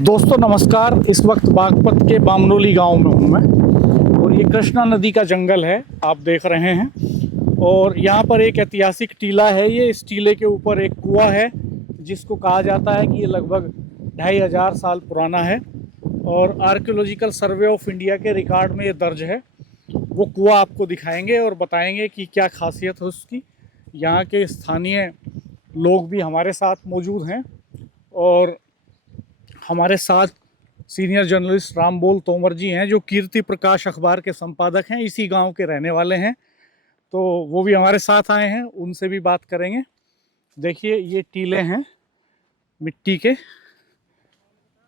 दोस्तों नमस्कार। इस वक्त बागपत के बामनोली गांव में हूं मैं और ये कृष्णा नदी का जंगल है, आप देख रहे हैं। और यहाँ पर एक ऐतिहासिक टीला है। ये इस टीले के ऊपर एक कुआं है जिसको कहा जाता है कि ये लगभग 2500 साल पुराना है और आर्कियोलॉजिकल सर्वे ऑफ इंडिया के रिकॉर्ड में ये दर्ज है। वो कुआं आपको दिखाएंगे और बताएंगे कि क्या खासियत है उसकी। यहाँ के स्थानीय लोग भी हमारे साथ मौजूद हैं और हमारे साथ सीनियर जर्नलिस्ट रामबोल तोमर जी हैं जो कीर्ति प्रकाश अखबार के संपादक हैं, इसी गांव के रहने वाले हैं। तो वो भी हमारे साथ आए हैं, उनसे भी बात करेंगे। देखिए ये टीले हैं मिट्टी के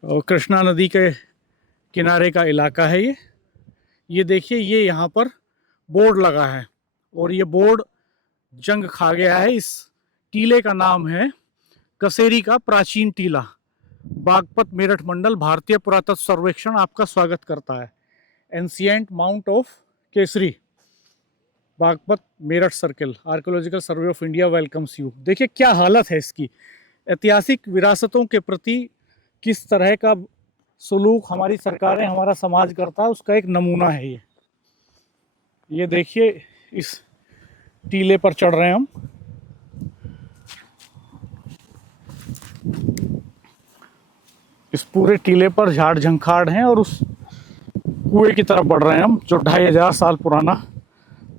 और कृष्णा नदी के किनारे का इलाका है ये देखिए ये यहाँ पर बोर्ड लगा है और ये बोर्ड जंग खा गया है। इस टीले का नाम है कसेरी का प्राचीन टीला। बागपत मेरठ मंडल भारतीय पुरातत्व सर्वेक्षण आपका स्वागत करता है। Ancient mount of Kesari, Baghpat Meerut circle, archaeological survey of India welcomes you. देखिए क्या हालत है इसकी। ऐतिहासिक विरासतों के प्रति किस तरह का सलूक हमारी सरकारें, हमारा समाज करता है, उसका एक नमूना है ये देखिए इस टीले पर चढ़ रहे हैं हम। इस पूरे टीले पर झाड़ झंखाड़ हैं और उस कुएं की तरफ बढ़ रहे हैं हम जो 2500 साल पुराना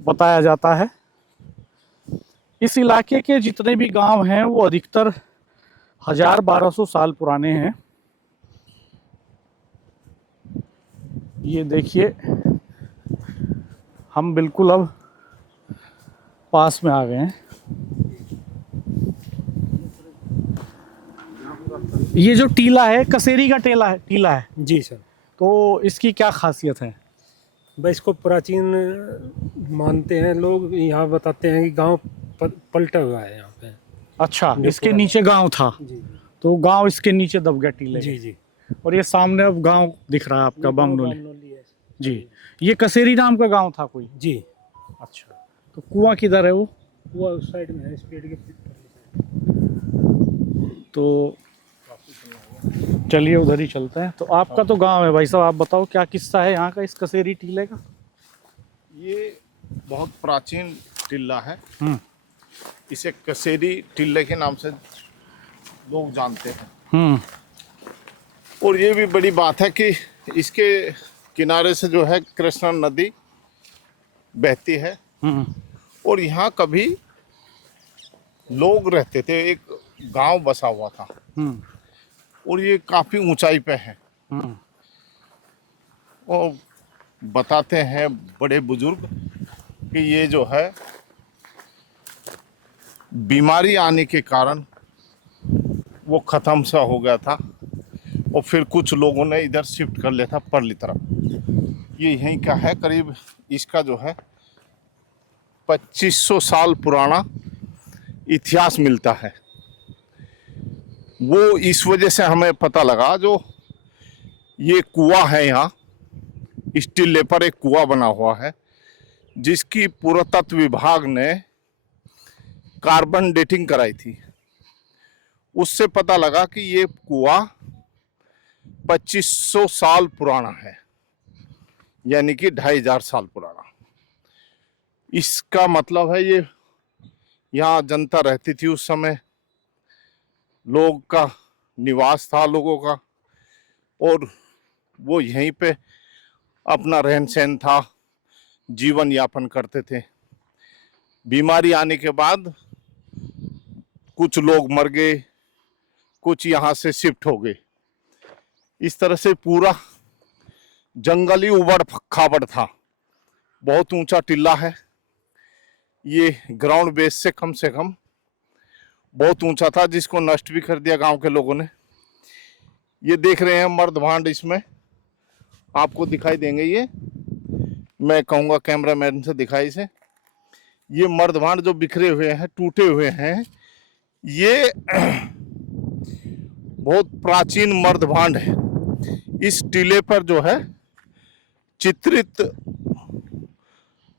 बताया जाता है। इस इलाके के जितने भी गांव हैं वो अधिकतर 1000-1200 साल पुराने हैं। ये देखिए हम बिल्कुल अब पास में आ गए हैं। ये जो टीला है कसेरी का टीला है जी सर। तो इसकी क्या खासियत है? भाई इसको प्राचीन मानते हैं लोग। यहाँ बताते हैं कि गांव पलटा हुआ है यहाँ पे। अच्छा, इसके नीचे गांव था जी तो गांव इसके नीचे दब गया टीले जी जी। और ये सामने अब गांव दिख रहा है आपका बामनोली। है जी, ये कसेरी नाम का गांव था कोई? जी। अच्छा, तो कुआं किधर है वो उस साइड में है, इस पेड़ के तो चलिए उधर ही चलते हैं। तो आपका तो गांव है भाई साहब, आप बताओ क्या किस्सा है यहाँ का इस कसेरी टीले का? ये बहुत प्राचीन टिल्ला है। इसे कसेरी टिल्ले के नाम से लोग जानते हैं। और ये भी बड़ी बात है कि इसके किनारे से जो है कृष्णा नदी बहती है और यहाँ कभी लोग रहते थे, एक गांव बसा हुआ था और ये काफी ऊंचाई पे है। और बताते हैं बड़े बुजुर्ग कि ये जो है बीमारी आने के कारण वो ख़त्म सा हो गया था और फिर कुछ लोगों ने इधर शिफ्ट कर लिया था परली तरफ। ये यहीं का है, करीब इसका जो है 2500 साल पुराना इतिहास मिलता है। वो इस वजह से हमें पता लगा, जो ये कुआं है यहाँ इस टिल्ले पर एक कुआं बना हुआ है जिसकी पुरातत्व विभाग ने कार्बन डेटिंग कराई थी। उससे पता लगा कि ये कुआं 2500 साल पुराना है, यानी कि 2500 साल पुराना। इसका मतलब है ये यहाँ जनता रहती थी उस समय, लोग का निवास था लोगों का और वो यहीं पे अपना रहन सहन था, जीवन यापन करते थे। बीमारी आने के बाद कुछ लोग मर गए, कुछ यहाँ से शिफ्ट हो गए। इस तरह से पूरा जंगली उबड़ खाबड़ था। बहुत ऊंचा टिल्ला है ये, ग्राउंड बेस से कम बहुत ऊंचा था, जिसको नष्ट भी कर दिया गांव के लोगों ने। ये देख रहे हैं मर्द भांड, इसमें आपको दिखाई देंगे। ये मैं कहूँगा कैमरामैन से दिखाई से, ये मर्द भांड जो बिखरे हुए हैं, टूटे हुए हैं, ये बहुत प्राचीन मर्द भांड है। इस टीले पर जो है चित्रित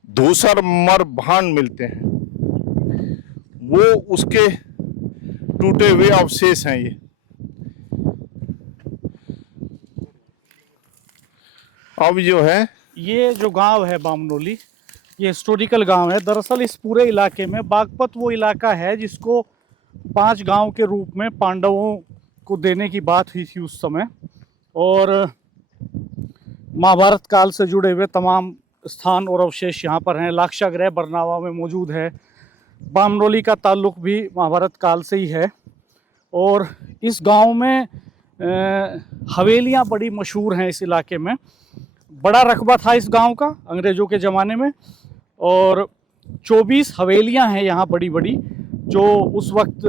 धूसर मर्द भांड मिलते हैं, वो उसके टूटे हुए अवशेष हैं ये। अब जो है ये जो गांव है बामनोली, ये हिस्टोरिकल गांव है। दरअसल इस पूरे इलाके में बागपत वो इलाका है जिसको 5 गांव के रूप में पांडवों को देने की बात हुई थी उस समय। और महाभारत काल से जुड़े हुए तमाम स्थान और अवशेष यहाँ पर हैं। लाक्षागृह बरनावा में मौजूद है। बामनोली का ताल्लुक भी महाभारत काल से ही है। और इस गांव में हवेलियाँ बड़ी मशहूर हैं इस इलाके में। बड़ा रकबा था इस गांव का अंग्रेज़ों के ज़माने में, और 24 हवेलियां हैं यहाँ बड़ी बड़ी, जो उस वक्त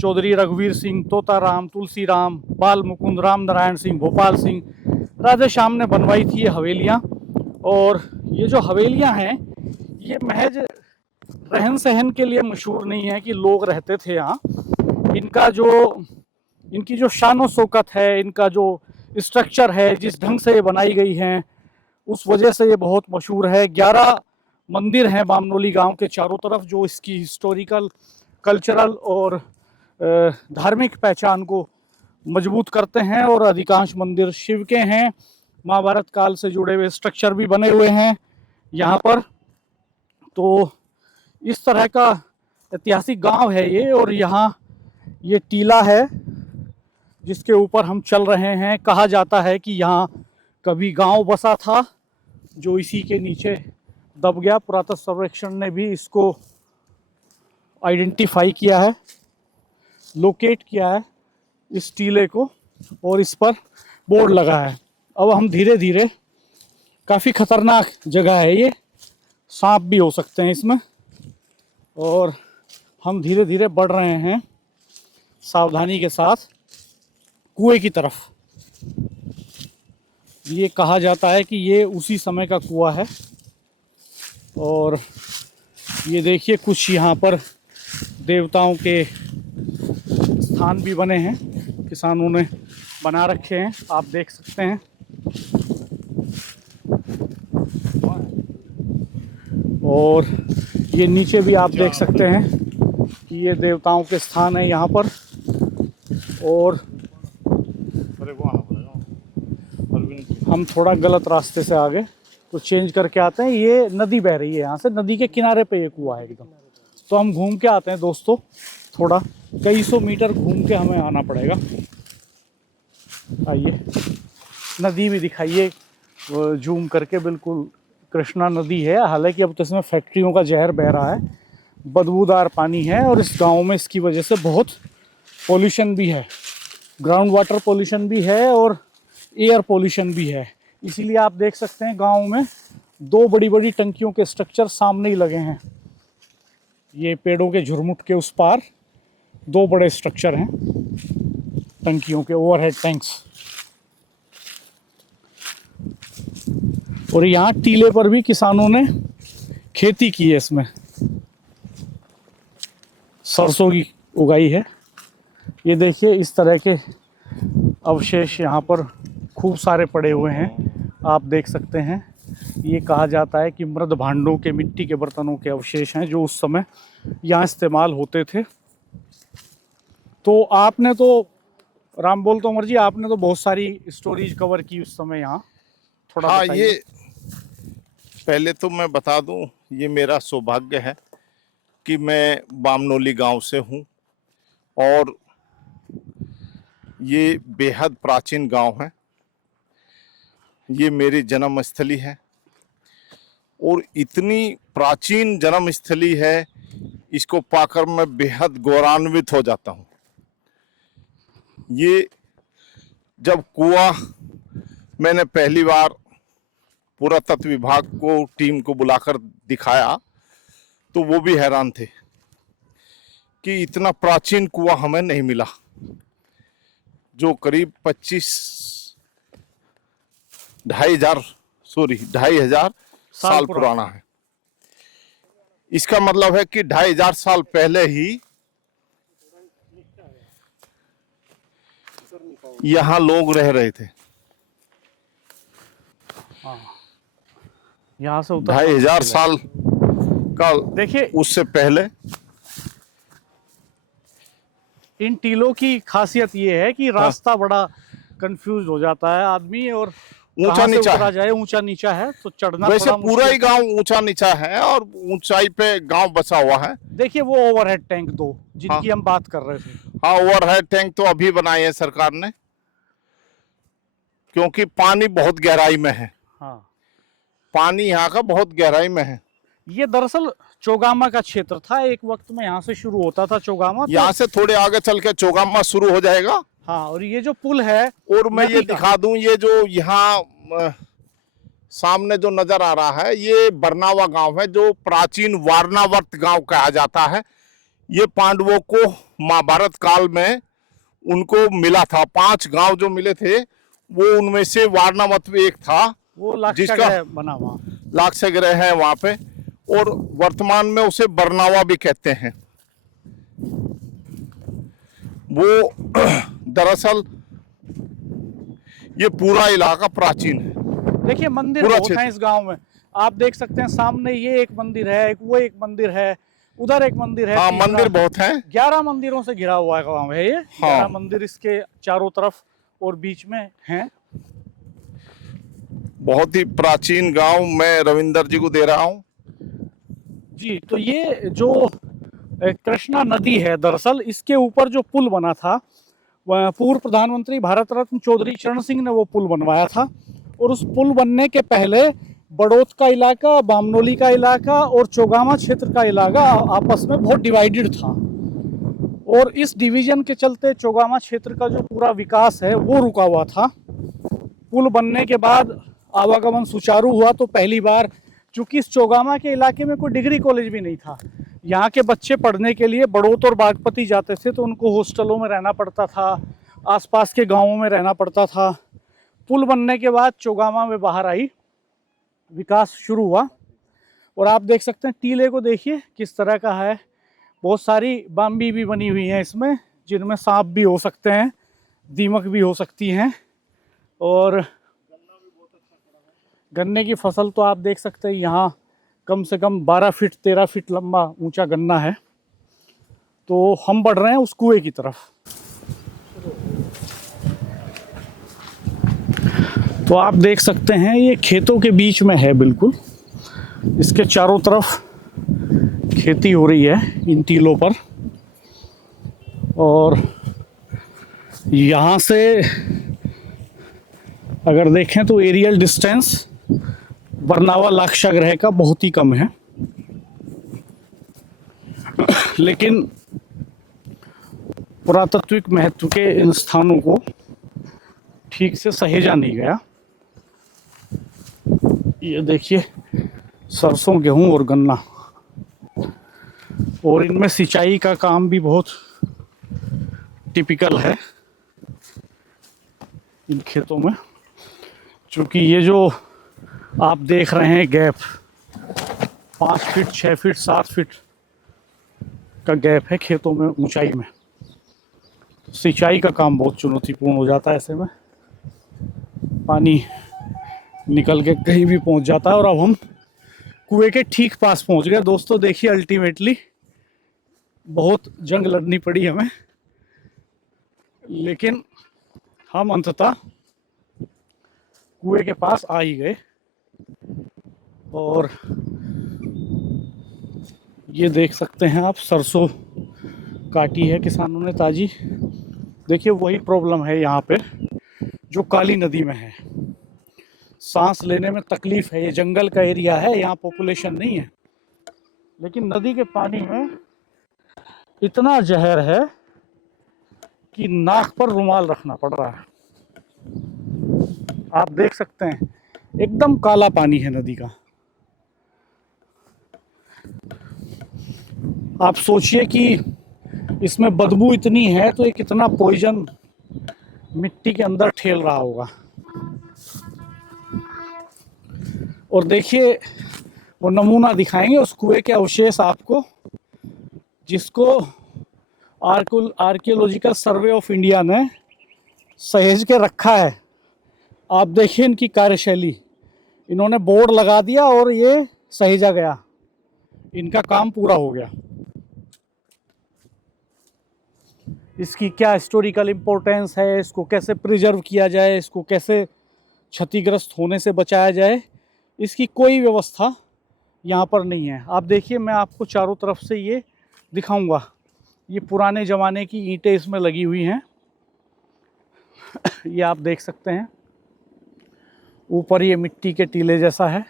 चौधरी रघुवीर सिंह, तोताराम, तुलसी राम, बाल मुकुंद, राम नारायण सिंह, भोपाल सिंह, राधे श्याम ने बनवाई थी ये हवेलियाँ। और ये जो हवेलियाँ हैं ये महज रहन सहन के लिए मशहूर नहीं है कि लोग रहते थे यहाँ। इनकी जो शान शौकत है, इनका जो स्ट्रक्चर है, जिस ढंग से ये बनाई गई हैं, उस वजह से ये बहुत मशहूर है। 11 मंदिर हैं बामनोली गांव के चारों तरफ, जो इसकी हिस्टोरिकल, कल्चरल और धार्मिक पहचान को मजबूत करते हैं। और अधिकांश मंदिर शिव के हैं। महाभारत काल से जुड़े हुए स्ट्रक्चर भी बने हुए हैं यहाँ पर। तो इस तरह का ऐतिहासिक गांव है ये। और यहाँ ये टीला है जिसके ऊपर हम चल रहे हैं। कहा जाता है कि यहाँ कभी गांव बसा था, जो इसी के नीचे दब गया। पुरातत्व सर्वेक्षण ने भी इसको आइडेंटिफाई किया है, लोकेट किया है इस टीले को, और इस पर बोर्ड लगा है। अब हम धीरे धीरे, काफ़ी खतरनाक जगह है ये, सांप भी हो सकते हैं इसमें, और हम धीरे धीरे बढ़ रहे हैं सावधानी के साथ कुएं की तरफ। ये कहा जाता है कि ये उसी समय का कुआं है। और ये देखिए कुछ यहाँ पर देवताओं के स्थान भी बने हैं, किसानों ने बना रखे हैं, आप देख सकते हैं। और ये नीचे भी आप देख सकते हैं कि ये देवताओं के स्थान है यहाँ पर। और हम थोड़ा गलत रास्ते से आ गए, तो चेंज करके आते हैं। ये नदी बह रही है यहाँ से, नदी के किनारे पे ये कुआं है एकदम। तो हम घूम के आते हैं दोस्तों, थोड़ा कई सौ मीटर घूम के हमें आना पड़ेगा। आइए, नदी भी दिखाइए जूम करके। बिल्कुल कृष्णा नदी है। हालांकि अब तो इसमें फैक्ट्रियों का जहर बह रहा है, बदबूदार पानी है। और इस गांव में इसकी वजह से बहुत पोल्यूशन भी है, ग्राउंड वाटर पोल्यूशन भी है और एयर पोल्यूशन भी है। इसीलिए आप देख सकते हैं गांव में 2 बड़ी बड़ी टंकियों के स्ट्रक्चर सामने ही लगे हैं। ये पेड़ों के झुरमुट के उस पार 2 बड़े स्ट्रक्चर हैं टंकियों के, ओवरहेड टैंक्स। और यहाँ टीले पर भी किसानों ने खेती की है, इसमें सरसों की उगाई है। ये देखिए इस तरह के अवशेष यहाँ पर खूब सारे पड़े हुए हैं, आप देख सकते हैं। ये कहा जाता है कि मृद भांडों के, मिट्टी के बर्तनों के अवशेष हैं जो उस समय यहाँ इस्तेमाल होते थे। तो आपने तो, राम बोल तोमर जी, आपने तो बहुत सारी स्टोरीज कवर की उस समय यहाँ, थोड़ा हाँ, बताइए। ये पहले तो मैं बता दूं, ये मेरा सौभाग्य है कि मैं बामनोली गांव से हूं, और ये बेहद प्राचीन गांव है। ये मेरी जन्मस्थली है, और इतनी प्राचीन जन्मस्थली है, इसको पाकर मैं बेहद गौरवान्वित हो जाता हूँ। ये जब कुआं मैंने पहली बार पुरातत्व विभाग को, टीम को बुलाकर दिखाया, तो वो भी हैरान थे कि इतना प्राचीन कुआं हमें नहीं मिला, जो करीब 2,500 साल पुराना है। इसका मतलब है कि 2,500 साल पहले ही यहाँ लोग रह रहे थे। यहाँ से उतर 2,500 साल का, देखिए उससे पहले। इन टीलों की खासियत ये है कि रास्ता बड़ा कंफ्यूज हो जाता है आदमी, और ऊंचा कहाँ से नीचा उतरा है। जाए, ऊंचा नीचा है तो चढ़ना वैसे थोड़ा पूरा ही मुश्किल। गांव ऊंचा नीचा है और ऊंचाई पे गांव बसा हुआ है। देखिए वो ओवरहेड टैंक दो जिनकी हाँ। हम बात कर रहे थे। हाँ, ओवरहेड टैंक तो अभी बनाए हैं सरकार ने, क्योंकि पानी बहुत गहराई में है। हाँ, पानी यहाँ का बहुत गहराई में है। ये दरअसल चौगामा का क्षेत्र था, एक वक्त में यहाँ से शुरू होता था चौगामा। यहाँ से थोड़े आगे चल के चौगामा शुरू हो जाएगा। हाँ, और ये जो पुल है और मैं ये नदी का, दिखा दूं, ये जो यहाँ सामने जो नजर आ रहा है ये बरनावा गांव है, जो प्राचीन वारनावर्त गांव कहा जाता है। ये पांडवों को महाभारत काल में उनको मिला था, 5 गांव जो मिले थे वो उनमें से वारनावत भी एक था, वो जिसका लाक्षागृह बना हुआ। लाक्षागृह है वहां पे, और वर्तमान में उसे बरनावा भी कहते हैं। वो दरअसल ये पूरा इलाका प्राचीन है। देखिए मंदिर पूरा बहुत हैं इस गांव में, आप देख सकते हैं सामने ये एक मंदिर है, वो एक मंदिर है, उधर एक मंदिर है। हाँ, मंदिर बहुत हैं। 11 मंदिरों से घिरा हुआ है गांव है ये। हाँ। 11 मंदिर इसके चारों तरफ और बीच में हैं। बहुत ही प्राचीन गांव मैं रविंदर जी को दे रहा हूँ। जी, तो ये जो कृष्णा नदी है, दरअसल इसके ऊपर जो पुल बना था, वह पूर्व प्रधानमंत्री भारत रत्न चौधरी चरण सिंह ने वो पुल बनवाया था। और उस पुल बनने के पहले बड़ौत का इलाका, बामनोली का इलाका और चौगामा क्षेत्र का इलाका आपस में बहुत डिवाइडेड था। और इस डिवीजन के चलते चौगामा क्षेत्र का जो पूरा विकास है वो रुका हुआ था। पुल बनने के बाद आवागमन सुचारू हुआ तो पहली बार, चूंकि इस चौगामा के इलाके में कोई डिग्री कॉलेज भी नहीं था, यहाँ के बच्चे पढ़ने के लिए बड़ौत और बागपती जाते थे तो उनको हॉस्टलों में रहना पड़ता था, आसपास के गांवों में रहना पड़ता था। पुल बनने के बाद चौगामा में बाहर आई, विकास शुरू हुआ। और आप देख सकते हैं टीले को, देखिए किस तरह का है। बहुत सारी बाम्बी भी बनी हुई हैं इसमें, जिनमें सांप भी हो सकते हैं, दीमक भी हो सकती हैं। और गन्ने की फसल तो आप देख सकते हैं यहाँ कम से कम 12 फीट 13 फीट लंबा ऊंचा गन्ना है। तो हम बढ़ रहे हैं उस कुएं की तरफ। तो आप देख सकते हैं ये खेतों के बीच में है बिल्कुल, इसके चारों तरफ खेती हो रही है इन टीलों पर। और यहाँ से अगर देखें तो एरियल डिस्टेंस बरनावा लाक्षागृह का बहुत ही कम है, लेकिन पुरातात्विक महत्व के इन स्थानों को ठीक से सहेजा नहीं गया। ये देखिए सरसों, गेहूं और गन्ना, और इनमें सिंचाई का काम भी बहुत टिपिकल है इन खेतों में। चूँकि ये जो आप देख रहे हैं गैप 5 फीट 6 फीट 7 फीट का गैप है खेतों में ऊंचाई में, सिंचाई का काम बहुत चुनौतीपूर्ण हो जाता है। ऐसे में पानी निकल के कहीं भी पहुंच जाता है। और अब हम कुएं के ठीक पास पहुंच गए दोस्तों। देखिए अल्टीमेटली बहुत जंग लड़नी पड़ी हमें, लेकिन हम अंततः कुएं के पास आ ही गए। और ये देख सकते हैं आप, सरसों काटी है किसानों ने ताजी। देखिए वही प्रॉब्लम है यहाँ पे जो काली नदी में है, सांस लेने में तकलीफ है। ये जंगल का एरिया है, यहाँ पॉपुलेशन नहीं है, लेकिन नदी के पानी में इतना जहर है कि नाक पर रुमाल रखना पड़ रहा है। आप देख सकते हैं एकदम काला पानी है नदी का। आप सोचिए कि इसमें बदबू इतनी है तो ये कितना पॉइजन मिट्टी के अंदर ठेल रहा होगा। और देखिए वो नमूना दिखाएंगे उस कुएं के अवशेष आपको, जिसको आर्कियोलॉजिकल सर्वे ऑफ इंडिया ने सहेज के रखा है। आप देखिए इनकी कार्यशैली, इन्होंने बोर्ड लगा दिया और ये सहेजा गया, इनका काम पूरा हो गया। इसकी क्या हिस्टोरिकल इम्पोर्टेंस है, इसको कैसे प्रिजर्व किया जाए, इसको कैसे क्षतिग्रस्त होने से बचाया जाए, इसकी कोई व्यवस्था यहाँ पर नहीं है। आप देखिए, मैं आपको चारों तरफ से ये दिखाऊंगा। ये पुराने ज़माने की ईंटें इसमें लगी हुई हैं। ये आप देख सकते हैं, ऊपर ये मिट्टी के टीले जैसा है,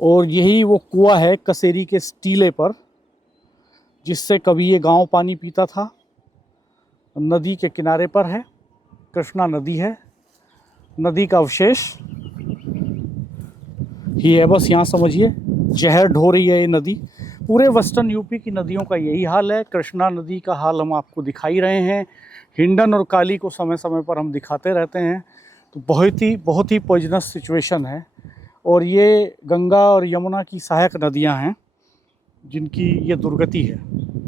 और यही वो कुआं है कसेरी के टीले पर, जिससे कभी ये गांव पानी पीता था। नदी के किनारे पर है, कृष्णा नदी है। नदी का अवशेष ही है बस, यहाँ समझिए जहर ढो रही है ये नदी। पूरे वेस्टर्न यूपी की नदियों का यही हाल है। कृष्णा नदी का हाल हम आपको दिखा ही रहे हैं। हिंडन और काली को समय समय पर हम दिखाते रहते हैं। तो बहुत ही पॉइजनस सिचुएशन है। और ये गंगा और यमुना की सहायक नदियां हैं जिनकी ये दुर्गति है।